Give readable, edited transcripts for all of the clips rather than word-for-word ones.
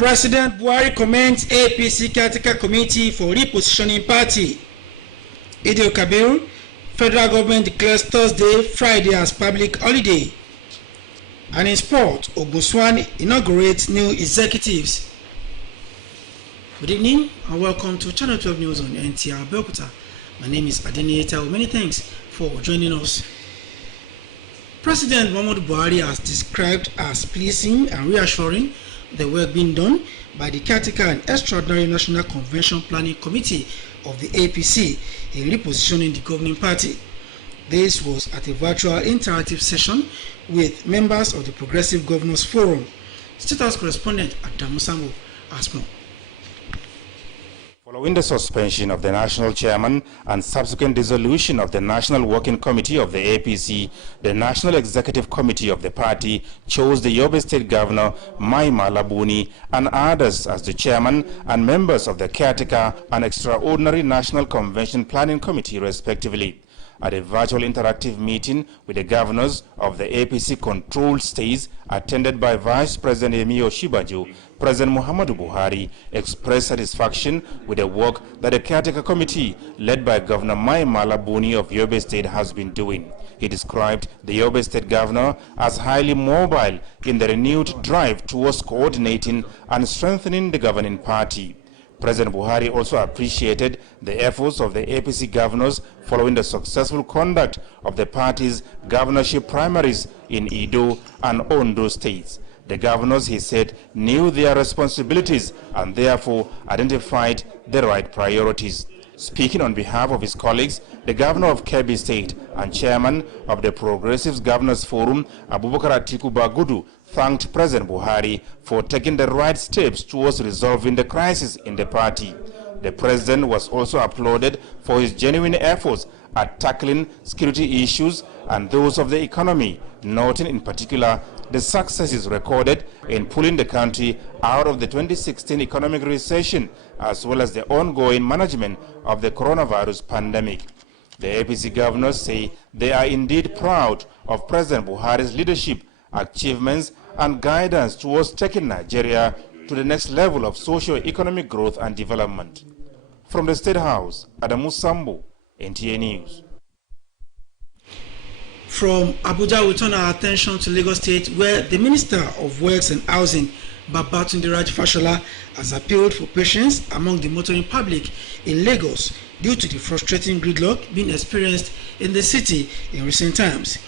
President Buhari commends APC Caretaker Committee for repositioning party. Nta Abeokuta, federal government declares Thursday, Friday as public holiday. And in sport, Ogun inaugurates new executives. Good evening and welcome to Channel 12 News on Nta Abeokuta. My name is Nta. Many thanks for joining us. President Muhammadu Buhari has described as pleasing and reassuring the work being done by the Caretaker and Extraordinary National Convention Planning Committee of the APC in repositioning the governing party. This was at a virtual interactive session with members of the Progressive Governors Forum. State House correspondent Nta Abeokuta has more. Following the suspension of the national chairman and subsequent dissolution of the National Working Committee of the APC, the National Executive Committee of the party chose the Yobe State Governor Mai Mala Buni and others as the chairman and members of the Caretaker and Extraordinary National Convention Planning Committee respectively. At a virtual interactive meeting with the governors of the APC controlled states attended by Vice President Yemi Osinbajo, President Muhammadu Buhari expressed satisfaction with the work that the Caretaker Committee led by Governor Mai Mala Buni of Yobe State has been doing. He described the Yobe State Governor as highly mobile in the renewed drive towards coordinating and strengthening the governing party. President Buhari also appreciated the efforts of the APC governors following the successful conduct of the party's governorship primaries in Edo and Ondo states. The governors, he said, knew their responsibilities and therefore identified the right priorities. Speaking on behalf of his colleagues, the governor of Kebbi State and chairman of the Progressive Governors Forum, Abubakar Atiku Bagudu, thanked President Buhari for taking the right steps towards resolving the crisis in the party. The president was also applauded for his genuine efforts at tackling security issues and those of the economy, noting in particular the successes recorded in pulling the country out of the 2016 economic recession, as well as the ongoing management of the coronavirus pandemic. The APC governors say they are indeed proud of President Buhari's leadership, achievements, and guidance towards taking Nigeria to the next level of socio-economic growth and development. From the State House, Adamu Sambo, NTA News. From Abuja, we turn our attention to Lagos State, where the Minister of Works and Housing, Babatunde Fashola, has appealed for patience among the motoring public in Lagos due to the frustrating gridlock being experienced in the city in recent times.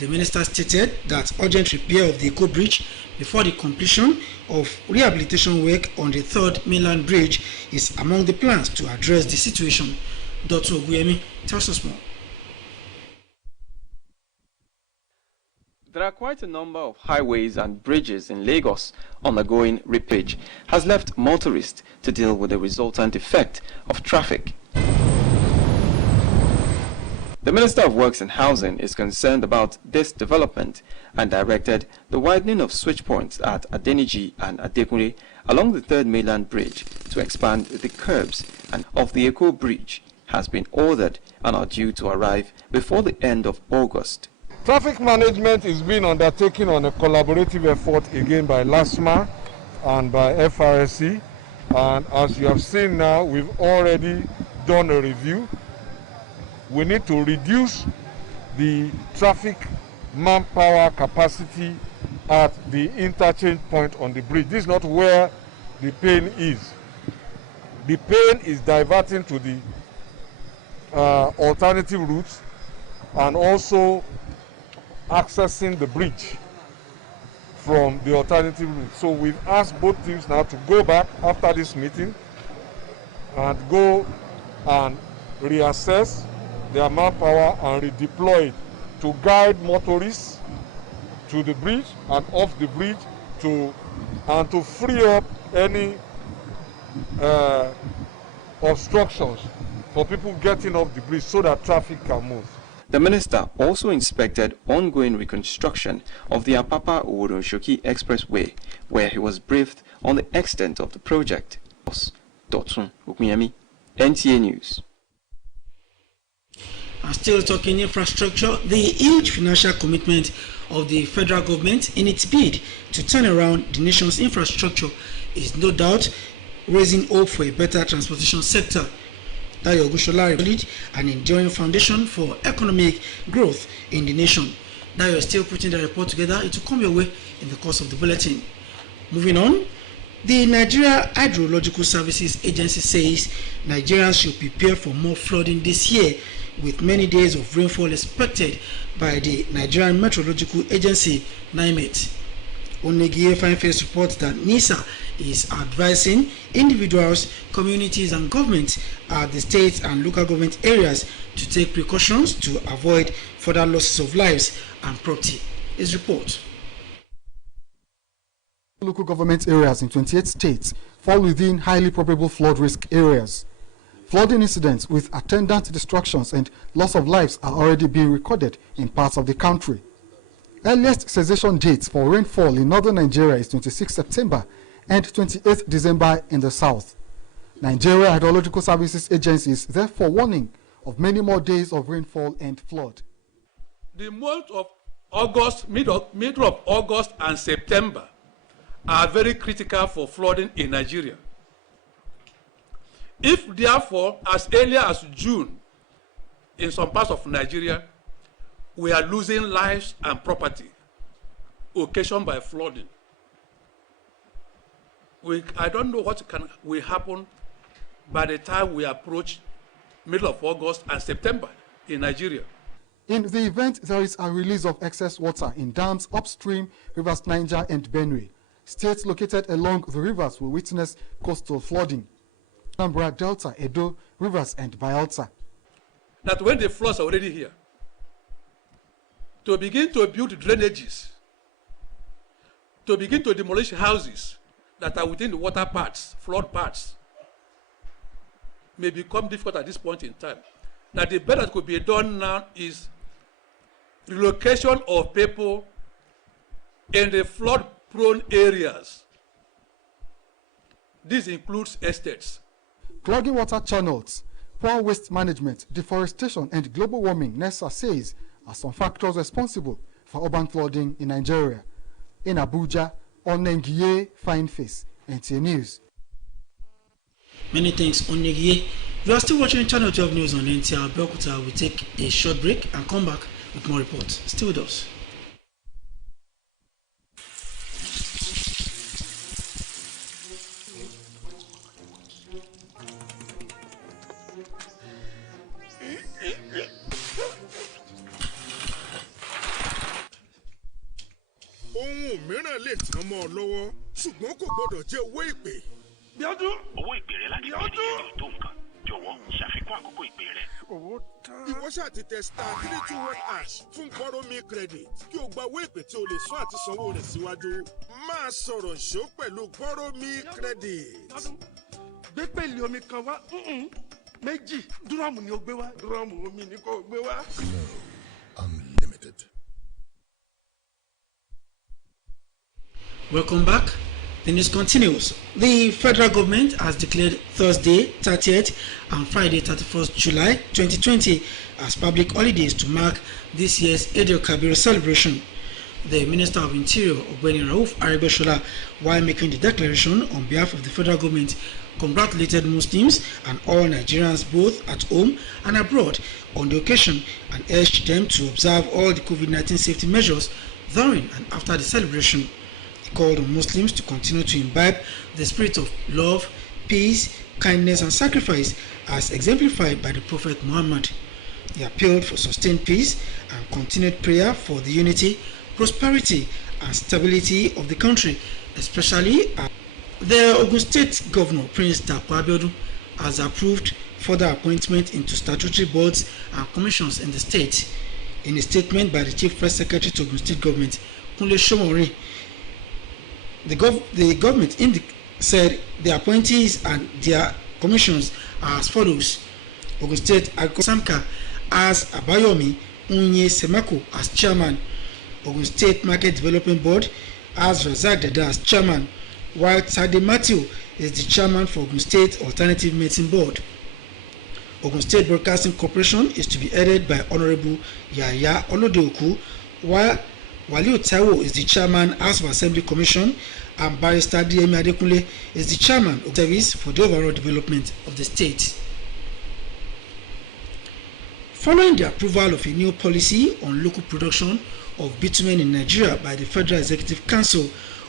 The minister stated that urgent repair of the Eco Bridge before the completion of rehabilitation work on the third mainland bridge is among the plans to address the situation. Dr. Oguyemi tells us more. There are quite a number of highways and bridges in Lagos undergoing repage, has left motorists to deal with the resultant effect of traffic. The Minister of Works and Housing is concerned about this development and directed the widening of switch points at Adeniji and Adekunle along the third mainland bridge to expand the curbs, and of the Eco Bridge has been ordered and are due to arrive before the end of August. Traffic management is being undertaken on a collaborative effort again by LASMA and by FRSC, and as you have seen now, we've already done a review. We need to reduce the traffic manpower capacity at the interchange point on the bridge. This is not where the pain is. The pain is diverting to the alternative routes and also accessing the bridge from the alternative route. So we've asked both teams now to go back after this meeting and go and reassess their manpower and redeploy it to guide motorists to the bridge and off the bridge and to free up any obstructions for people getting off the bridge so that traffic can move. The minister also inspected ongoing reconstruction of the Apapa-Oworonshoki Expressway, where he was briefed on the extent of the project. Dotun Okuyemi, NTA News. And still talking infrastructure, the huge financial commitment of the federal government in its bid to turn around the nation's infrastructure is no doubt raising hope for a better transportation sector. Dayo Ogushola solid and enduring foundation for economic growth in the nation. Dayo is still putting the report together. It will come your way in the course of the bulletin. Moving on, the Nigeria Hydrological Services Agency says Nigerians should prepare for more flooding this year, with many days of rainfall expected by the Nigerian Meteorological Agency, NIMET. Onegie Fine Face reports that NISA is advising individuals, communities and governments at the state and local government areas to take precautions to avoid further losses of lives and property. His report. Local government areas in 28 states fall within highly probable flood risk areas. Flooding incidents with attendant destructions and loss of lives are already being recorded in parts of the country. Earliest cessation dates for rainfall in northern Nigeria is 26 September and 28 December in the south. Nigeria Hydrological Services Agency is therefore warning of many more days of rainfall and flood. The month of August, middle of August and September are very critical for flooding in Nigeria. If therefore, as early as June, in some parts of Nigeria, we are losing lives and property occasioned by flooding, I don't know what will happen by the time we approach middle of August and September in Nigeria. In the event there is a release of excess water in dams upstream rivers Niger and Benue, states located along the rivers will witness coastal flooding. Anambra, Delta, Edo, Rivers and Bayelsa. That when the floods are already here, to begin to build drainages, to begin to demolish houses that are within the water parts, flood parts, may become difficult at this point in time. That the best that could be done now is relocation of people in the flood-prone areas. This includes estates. Clogging water channels, poor waste management, deforestation, and global warming, NESA says, are some factors responsible for urban flooding in Nigeria. In Abuja, Onengie Fine Face, NTA News. Many thanks, Onengie. You are still watching Channel 12 News on Nta Abeokuta. We take a short break and come back with more reports. Stay with us. Ohun mìíràn lè tán mọ́ ọ lọ́wọ́ ṣùgbọ́n kò gbọ́dọ̀ jẹ́ owó ìpè. Bíọ́dún. Owó ìpè rẹ láti pè ní ìlú tó nǹkan. Jọ̀wọ́ ṣàfikún àkókò ìpè rẹ. Owó tán. Ìwọ ṣáà ti tẹ *321# fún borrow me credit kí o gba owó ìpè tí o lè sún àti sanwó rẹ̀ síwájú. Máa sọ̀rọ̀ ṣó pẹ̀lú borrow me credit. Gbé pèlè omi kan wá méjì dúrọ́ọ̀mù ni o gbé wá. Dúrọ́ọ̀mù omi ni kò gbé wá. Glo Unlimited. Welcome back. The news continues. The federal government has declared Thursday 30th and Friday 31st July 2020 as public holidays to mark this year's Eid al-Kabir celebration. The Minister of Interior, Ogbeni Rauf Aregbesola, while making the declaration on behalf of the federal government, congratulated Muslims and all Nigerians both at home and abroad on the occasion and urged them to observe all the COVID-19 safety measures during and after the celebration. Called on Muslims to continue to imbibe the spirit of love, peace, kindness and sacrifice as exemplified by the Prophet Muhammad. He appealed for sustained peace and continued prayer for the unity, prosperity and stability of the country, especially as the Ogun State Governor Prince Nta Abeokuta has approved further appointment into statutory boards and commissions in the state. In a statement by the Chief Press Secretary to Ogun State Government, Kunle Shomori, the government said the appointees and their commissions are as follows: Ogun State Agriculture Samka as Abayomi Unye Semako as chairman, Ogun State Market Development Board as Razak Dada as chairman, while Sade Matthew is the chairman for Ogun State Alternative Medicine Board. Ogun State Broadcasting Corporation is to be headed by Honorable Yaya Olodeoku, while Waliu Taiwo is the chairman House of Assembly Commission and Barrister Nta Abeokuta is the chairman of the service for the overall development of the state. Following the approval of a new policy on local production of bitumen in Nigeria by the Federal Executive Council,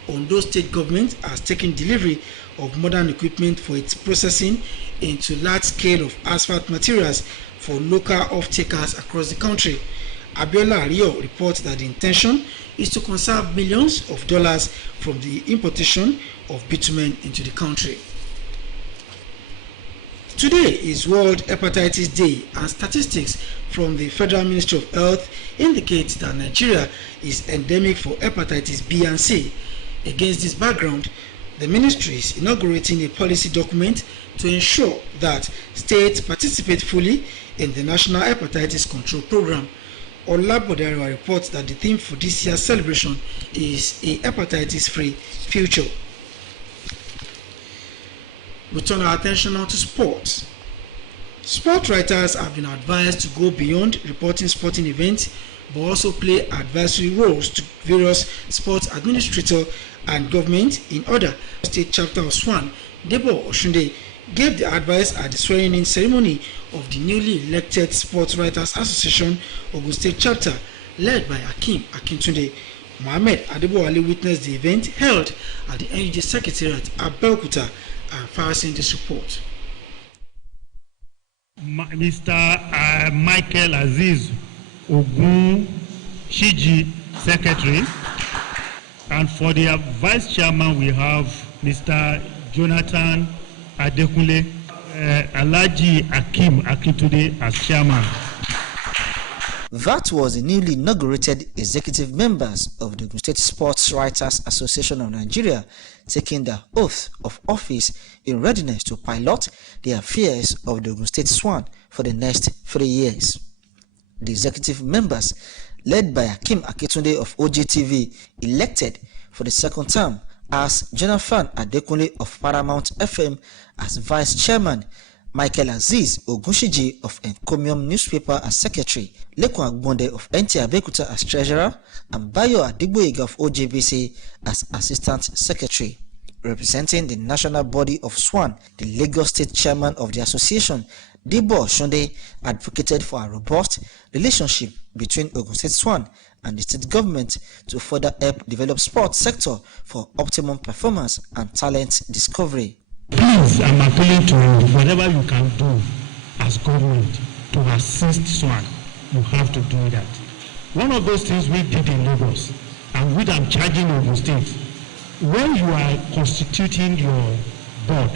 Ondo State Government has taken delivery of modern equipment for its processing into large scale of asphalt materials for local off-takers across the country. Abiola Ario reports that the intention is to conserve millions of dollars from the importation of bitumen into the country. Today is World Hepatitis Day, and statistics from the Federal Ministry of Health indicate that Nigeria is endemic for hepatitis B and C. Against this background, the ministry is inaugurating a policy document to ensure that states participate fully in the National Hepatitis Control Program. Olabodariwa reports that the theme for this year's celebration is a hepatitis-free future. We turn our attention now to sports. Sport writers have been advised to go beyond reporting sporting events, but also play advisory roles to various sports administrators and government in order. State chapter of SWAN, Debo Oshunde, gave the advice at the swearing-in ceremony of the newly elected Sports Writers Association Ogun State chapter, led by Hakeem Akintunde. Mohammed Adebowale witnessed the event held at the NUJ Secretariat at Abeokuta and firing this report. Mr. Michael Aziz Ogun Shiji, Secretary, and for the Vice Chairman we have Mr. Jonathan Adekunle, Alhaji Hakeem Akintunde as Chairman. That was the newly inaugurated executive members of the Ogun State Sports Writers Association of Nigeria taking the oath of office in readiness to pilot the affairs of the Ogun State SWAN for the next 3 years. The executive members, led by Hakeem Akintunde of OJTV, elected for the second term, as Jonathan Adekunle of Paramount FM as Vice Chairman, Michael Aziz Ogunshiji of Encomium Newspaper as Secretary, Lekun Agbonde of Nta Abeokuta as Treasurer, and Bayo Adigboyega of OJBC as Assistant Secretary. Representing the national body of SWAN, the Lagos State Chairman of the association, Debo Oshunde, advocated for a robust relationship between Ogun State SWAN and the state government to further help develop sports sector for optimum performance and talent discovery. Please, I'm appealing to you, whatever you can do as government to assist SWAN, you have to do that. One of those things we did in Lagos, and which I'm charging Ogun State, when you are constituting your board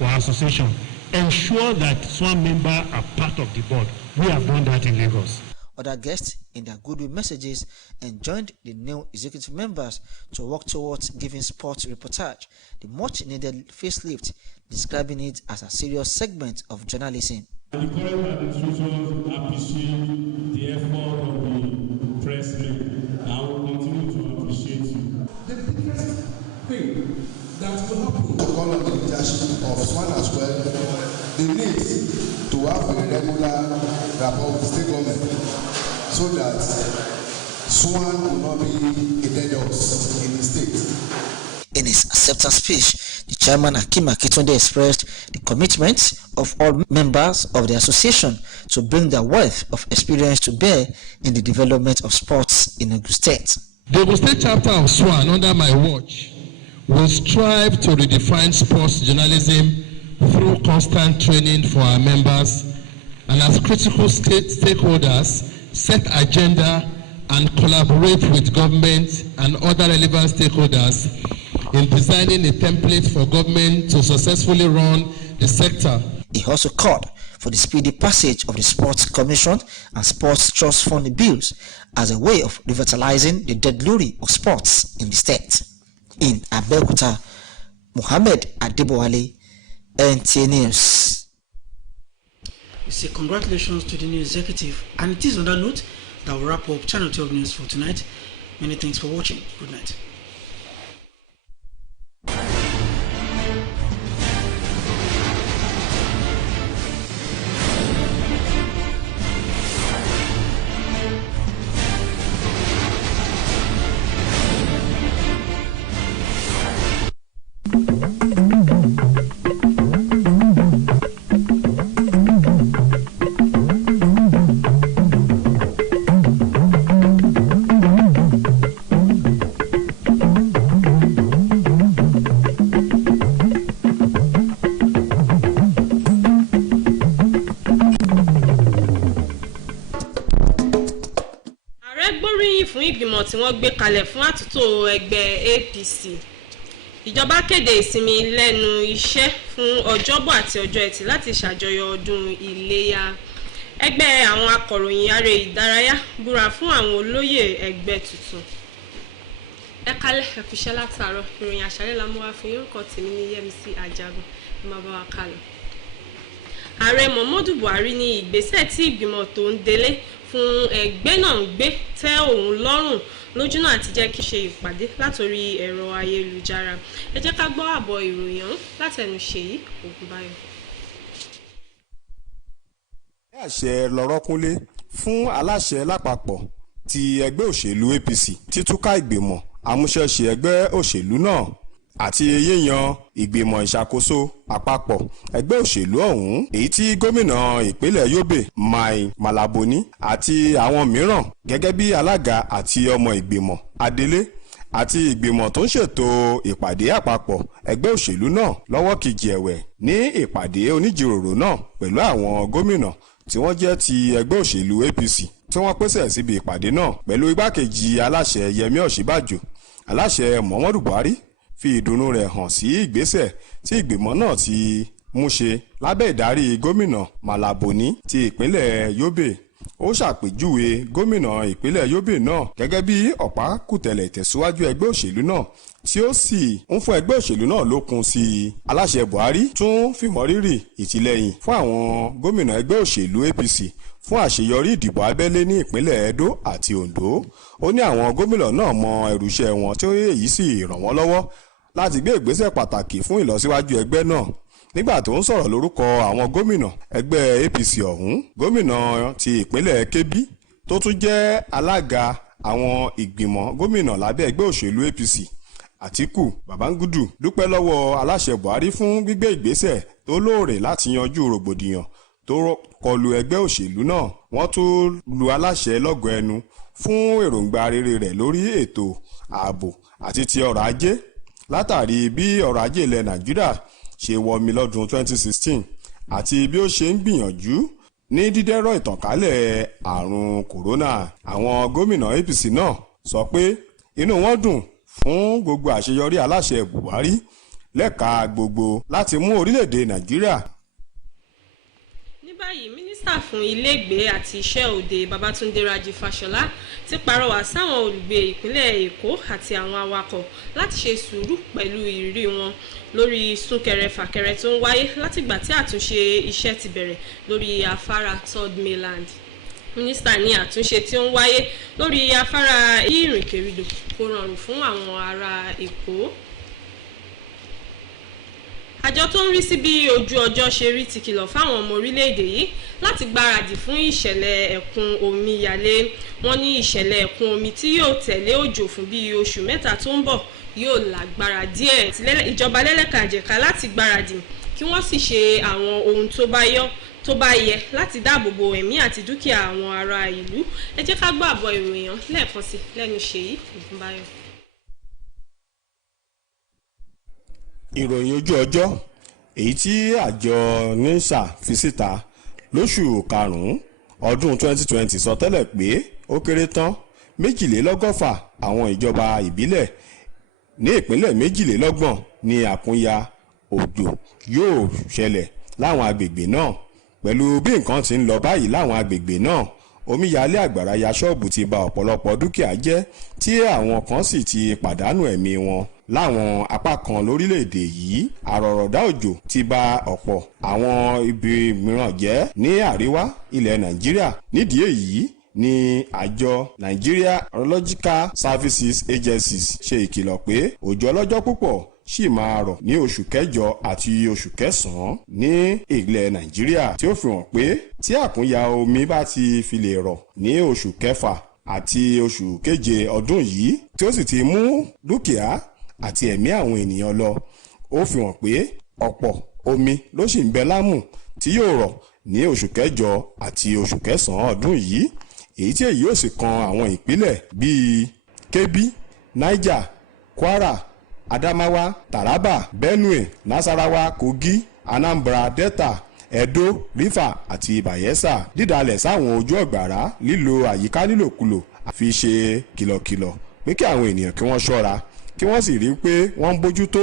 or association, ensure that SWAN members are part of the board. We have done that in Lagos. Other guests, in their goodwill messages, enjoined the new executive members to work towards giving sports reportage the much needed facelift, describing it as a serious segment of journalism. The current administration appreciate the effort of the press and will continue to appreciate you. The biggest thing that will happen to call on the leadership of SWAN as well, the need to have a regular rapport with the state government so that SWAN will not be a dead horse in the state. In his acceptance speech, the chairman Hakeem Akintunde expressed the commitment of all members of the association to bring their wealth of experience to bear in the development of sports in Ogun State. The Ogun State chapter of SWAN, under my watch, will strive to redefine sports journalism through constant training for our members and as critical state stakeholders set agenda and collaborate with government and other relevant stakeholders in designing a template for government to successfully run the sector. He also called for the speedy passage of the Sports Commission and Sports Trust Fund bills as a way of revitalizing the dead glory of sports in the state. In Abeokuta, Mohammed Adebowale, NTA News. We say congratulations to the new executive, and it is on that note that will wrap up Channel 12 News for tonight. Many thanks for watching. Good night. gbóríyìn fún ìgbìmọ̀ tí wọ́n gbé kalẹ̀ fún àtúntò ẹgbẹ́ APC. Ìjọba kéde ìsinmi lẹ́nu iṣẹ́ fún ọjọ́bọ̀ àti ọjọ́ ẹtì láti ṣàjọyọ̀ ọdún Iléyá. Ẹgbẹ́ àwọn akọ̀ròyìn aré ìdárayá búra fún àwọn olóyè ẹgbẹ́ tuntun. Ẹ kálẹ̀ ẹ kúṣẹ́ látàárọ̀, ìròyìn àṣálẹ́ la mú wá fún yín, orúkọ tèmi ní Yẹ́misí Ajagun, ẹ máa bá wa kálọ. Ààrẹ Muhammadu Buhari ní ìgbésẹ̀ tí ìgbìmọ̀ tó ń délé fún ẹgbẹ́ náà ń gbé tẹ́ òun lọ́rùn lójúnà àti jẹ́ kí ṣe ìpàdé látòrí ẹ̀rọ ayélujára. Ẹ jẹ́ ká gbọ́ àbọ̀ ìròyìn ọ̀hún látẹnu Ṣèyí Ògúnbáyọ̀. àṣẹ lọ́rọ̀ kúnlé fún aláṣẹ lápapọ̀ ti ẹgbẹ́ òṣèlú APC títúká ìgbìmọ̀ amúṣẹ́ṣe ẹgbẹ́ òṣèlú náà àti yíyan ìgbìmọ̀ ìṣàkóso àpapọ̀ ẹgbẹ́ òṣèlú ọ̀hún, èyí tí gómìnà ìpínlẹ̀ Yobe Mai Malabuni àti àwọn mìíràn gẹ́gẹ́ bí alága àti ọmọ ìgbìmọ̀ adelé àti ìgbìmọ̀ tó ń ṣètò ìpàdé àpapọ̀ ẹgbẹ́ òṣèlú náà lọ́wọ́ kejì ẹ̀wẹ̀ ní ìpàdé oníjíròrò náà pẹ̀lú àwọn gómìnà tí wọ́n jẹ́ ti ẹgbẹ́ òṣèlú APC tí wọ́n pèsè síbi ìpàdé náà pẹ̀lú igbákejì aláṣẹ Yẹmí Ọ̀ṣínbàjò. Aláṣẹ Muhammadu Buhari fi ìdùnnú rẹ̀ hàn sí ìgbésẹ̀ tí ìgbìmọ̀ náà ti mú ṣe lábẹ́ ìdarí gómìnà Malabuni ti ìpínlẹ̀ Yobe. Ó ṣàpèjúwe gómìnà ìpínlẹ̀ Yobe náà gẹ́gẹ́ bí ọ̀pákùtẹ̀lẹ̀ ìtẹ̀síwájú ẹgbẹ́ òṣèlú náà tí ó sì ń fún ẹgbẹ́ òṣèlú náà lókun sí i. Aláṣẹ Buhari tún fìmọ̀rírì ìtìlẹ́yìn fún àwọn gómìnà ẹgbẹ́ òṣèlú APC fún àṣeyọrí ìdìbò abẹ́lé ní ìpínlẹ̀ Edo àti Ondo. Ó ní àwọn gómìnà náà mọ ẹrùṣẹ́ wọn tí èyí sì ràn wọ́n lọ́wọ́ láti gbé ìgbésẹ̀ pàtàkì fún ìlọsíwájú ẹgbẹ́ náà. Nígbà tó ń sọ̀rọ̀ lórúkọ àwọn gómìnà ẹgbẹ́ APC ọ̀hún, gómìnà ti ìpínlẹ̀ Kebbi tó tún jẹ́ alága àwọn ìgbìmọ̀ gómìnà lábẹ́ ẹgbẹ́ òṣèlú APC Àtíkù Babangida dúpẹ́ lọ́wọ́ aláṣẹ Buhari fún gbígbé ìgbésẹ̀ tó lóòrè láti yanjú rògbòdìyàn tó kọlu ẹgbẹ́ òṣèlú náà. Wọ́n tún lu aláṣẹ lọ́gọ ẹnu fún èròǹgbà rere rẹ̀ lórí ètò ààbò àti ti ọrọ̀ ajé látàrí bí ọrọ̀ ajé ilẹ̀ Nàìjíríà ṣe wọmi lọ́dún 2016 àti bí ó ṣe ń gbìyànjú ní dídẹ́rọ̀ ìtànkálẹ̀ àrùn kòrónà. Àwọn gómìnà APC náà sọ pé inú wọn dùn fún gbogbo àṣeyọrí aláṣẹ Buhari lẹ́ka gbogbo láti mú orílẹ̀-èdè Nàìjíríà. Ní báyìí mínísítà fún ilégbèé àti iṣẹ́ òde Babátúndé Rájí Fáṣọlá ti pàrọwà sáwọn olùgbé ìpínlẹ̀ Èkó àti àwọn awakọ̀ láti ṣe sùúrù pẹ̀lú ìrírí wọn lórí súnkẹrẹ-fàkẹrẹ tó ń wáyé látìgbà tí àtúnṣe iṣẹ́ ti bẹ̀rẹ̀ lórí afárá Third Mainland. Mínísítà ní àtúnṣe tí ó ń wáyé lórí afárá ìrìnkèrindò kò rọrùn fún àwọn ará Èkó. Àjọ tó ń rí sí bí ojú ọjọ́ ṣe rí ti kìlọ̀ fáwọn ọmọ orílẹ̀-èdè yìí láti gbáradì fún ìṣẹ̀lẹ̀ ẹ̀kún omi yalé. Wọ́n ní ìṣẹ̀lẹ̀ ẹ̀kún omi tí yóò tẹ̀lé òjò fún bí oṣù mẹ́ta tó ń bọ̀ yóò lágbára díẹ̀. Ìjọba lẹ́lẹ́kàjẹ̀ka láti gbáradì kí wọ́n sì ṣe àwọn ohun tó bá yẹ láti dáàbò bo ẹ̀mí àti dúkìá àwọn ará ìlú. Ẹ jẹ́ ká gbọ́ àbọ̀ ìròyìn lẹ́ẹ̀kan sí lẹ́nu Ṣèyí Ògúnbáyọ̀. Ìròyìn ojú ọjọ́ èyí tí àjọ NISA fi síta lóṣù karùn-ún ọdún 2020 sọ tẹ́lẹ̀ pé ó kéré tán 162 àwọn ìjọba ìbílẹ̀ ní ìpínlẹ̀ 22 ní àkúnya òjò yóò ṣẹlẹ̀ láwọn agbègbè náà. Pẹ̀lú bí nǹkan ti ń lọ báyìí láwọn agbègbè náà, omíyalé àgbàrá ya ṣọ́ọ̀bù ti ba ọ̀pọ̀lọpọ̀ dúkìá jẹ́ tí àwọn kan sì ti pàdánù ẹ̀mí wọn. Láwọn apá kan lórílẹ̀‐èdè yìí, àrọ̀rọ̀dá òjò ti ba ọ̀pọ̀ àwọn ibi mìíràn jẹ́ ní àríwá ilẹ̀ Nàìjíríà. Nídìí èyí ni àjọ Nigeria Meteorological Services Agencies ṣe ìkìlọ̀ pé òjò ọlọ́jọ́ púpọ̀ sì máa rọ̀ ní oṣù kẹjọ àti oṣù kẹsàn-án ní ilẹ̀ Nàìjíríà, tí ó fi hàn pé tí àkúnya omi bá ti fi lè rọ̀ ní oṣù kẹfà àti oṣù keje ọdún yìí tí ó sì ti mú dúkìá àti ẹ̀mí àwọn ènìyàn lọ, ó fi hàn pé ọ̀pọ̀ omi ló sì ń bẹ lámù tí yóò rọ̀ ní oṣù kẹjọ àti oṣù kẹsàn-án ọdún yìí, èyí tí èyí yóò sì kan àwọn ìpínlẹ̀ bíi Kebbi, Niger, Kwara, Adamawa, Taraba, Benue, Nasarawa, Kogi, Anambra, Delta, Edo, Rivers àti Bayelsa. Dídalẹ̀ sáwọn ojú ọ̀gbàrá, lílo àyíká nílòkulò fi ṣe kìlọ̀kìlọ̀ pé kí àwọn ènìyàn kí wọ́n ṣọ́ra kí wọ́n sì rí pé wọ́n ń bójútó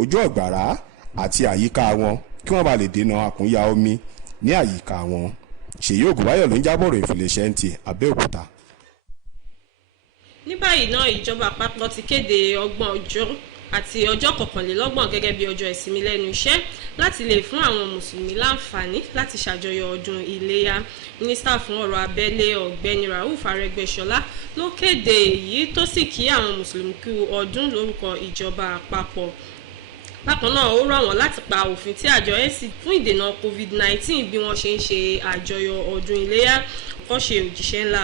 ojú ọ̀gbàrá àti àyíká wọn kí wọ́n bá lè dènà àkúnya omi ní àyíká wọn. Ṣèyí Ògùnbáyọ̀ ló ń jábọ̀rọ̀ ìfìlẹ̀ṣẹ̀ Nta Abeokuta. Ní báyìí náà ìjọba àpapọ̀ ti kéde 30 ọjọ́ àti ọjọ́ 21 gẹ́gẹ́ bí ọjọ́ ìsinmi lẹ́nu iṣẹ́ láti lè fún àwọn mùsùlùmí láǹfààní láti ṣàjọyọ̀ ọdún iléyá. Mínísítà fún ọ̀rọ̀ abẹ́lé ọ̀gbẹ́ni Rauf Arẹ́gbẹ́ṣọlá ló kéde èyí tó sì kí àwọn mùsùlùmí kú ọdún lórúkọ ìjọba àpapọ̀. Bákan náà ó rọ̀ wọ́n láti pa òfin tí àjọ NC fún ìdènà COVID-19 bí wọ́n ṣe ń ṣe àjọyọ̀ ọdún iléyá. Kọ́ṣe òjíṣẹ́ ńlá